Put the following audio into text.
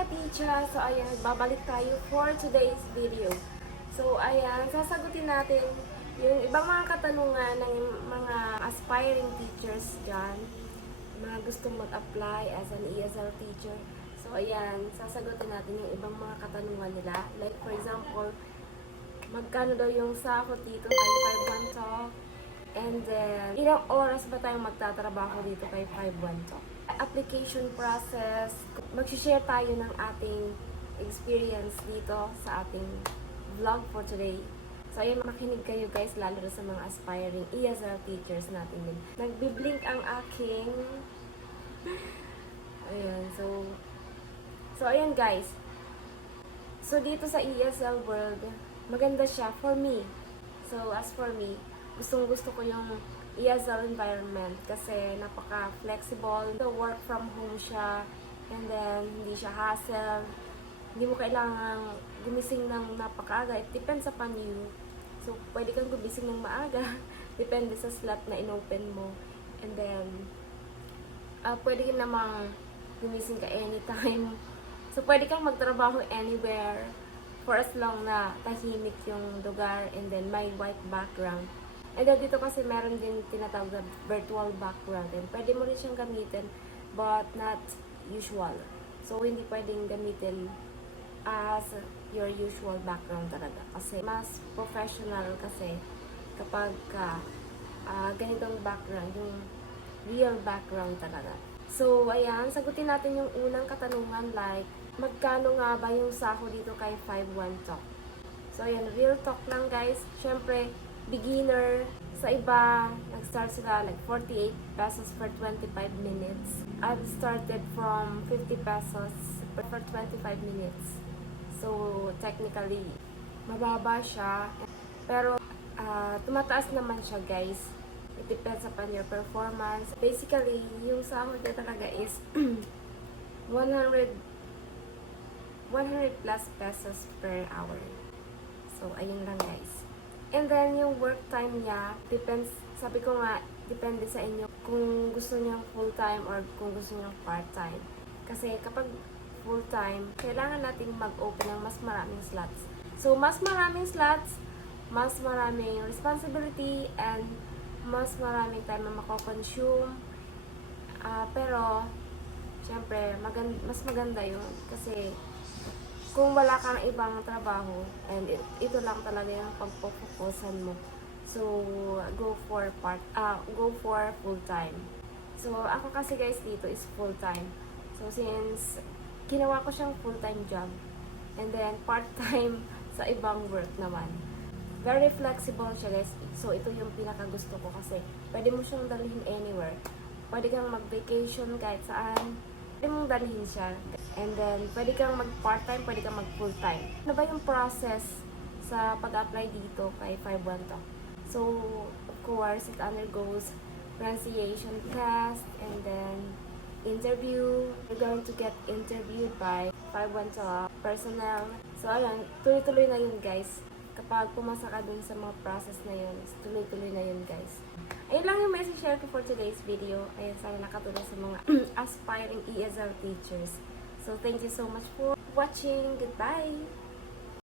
ka-teacher, so ayan, babalik tayo for today's video. So ayan, sasagutin natin yung ibang mga katanungan ng mga aspiring teachers dyan, mga gusto mag-apply as an ESL teacher. So ayan, sasagutin natin yung ibang mga katanungan nila. Like for example, magkano daw yung sahod dito kay 5-1 Talk? And then, ilang oras ba tayong magtatrabaho dito kay 5-1 Talk? Application process, mag-share tayo ng ating experience dito sa ating vlog for today. So, ayun, makinig kayo guys, lalo na sa mga aspiring ESL teachers natin din. Nagbiblink ang aking... Ayan, so ayan guys. So, dito sa ESL world, maganda siya for me. So, as for me, gustong-gusto ko yung ESL environment kasi napaka-flexible. So, work from home siya and then hindi siya hassle. Hindi mo kailangang gumising ng napakaaga. It depends upon you. So, pwede kang gumising ng maaga. Depende sa slot na inopen mo. And then, pwede ka namang gumising ka anytime. So, pwede kang magtrabaho anywhere for as long na tahimik yung lugar and then may white background. And then dito kasi meron din tinatawag na virtual background. And pwede mo rin siyang gamitin but not usual. So hindi pwedeng gamitin as your usual background talaga. Kasi mas professional kasi kapag ganitong background, yung real background talaga. So ayan, sagutin natin yung unang katanungan like, magkano nga ba yung sahod dito kay 5-1 Talk? So ayan, real talk lang guys. Syempre, beginner. Sa iba, nag-start sila like 48 pesos for 25 minutes. I've started from 50 pesos for 25 minutes. So, technically, mababa siya. Pero, tumataas naman siya guys. It depends upon your performance. Basically, yung sahod niya talaga is 100 plus pesos per hour. So, ayun lang guys. And then, yung work time niya, depends, sabi ko nga, depende sa inyo kung gusto niyo full-time or kung gusto niyo part-time. Kasi kapag full-time, kailangan natin mag-open ng mas maraming slots. So, mas maraming slots, mas maraming responsibility, and mas maraming time na mako-consume. Pero, syempre, mas maganda yun. Kasi, kung wala kang ibang trabaho, and ito lang talaga yung pagpo-focusan mo. So, go for full-time. So, ako kasi guys dito is full-time. So, since ginawa ko siyang full-time job, and then part-time sa ibang work naman. Very flexible siya guys. So, ito yung pinaka-gusto ko kasi pwede mo siyang dalhin anywhere. Pwede kang mag-vacation kahit saan. Pwede mong dalhin siya. And then, pwede kang mag-part-time, pwede kang mag-full-time. Ano ba yung process sa pag-apply dito kay 5-1 Talk? So, of course, it undergoes pronunciation test and then interview. You're going to get interviewed by 5-1 Talk personnel. So, ayun, tuloy-tuloy na yun, guys. Kapag pumasa ka dun sa mga process na yun, tuloy-tuloy na yun, guys. Ayun lang yung message share ko for today's video. Ayun, sana nakatulong sa mga aspiring ESL teachers. So, thank you so much for watching. Goodbye!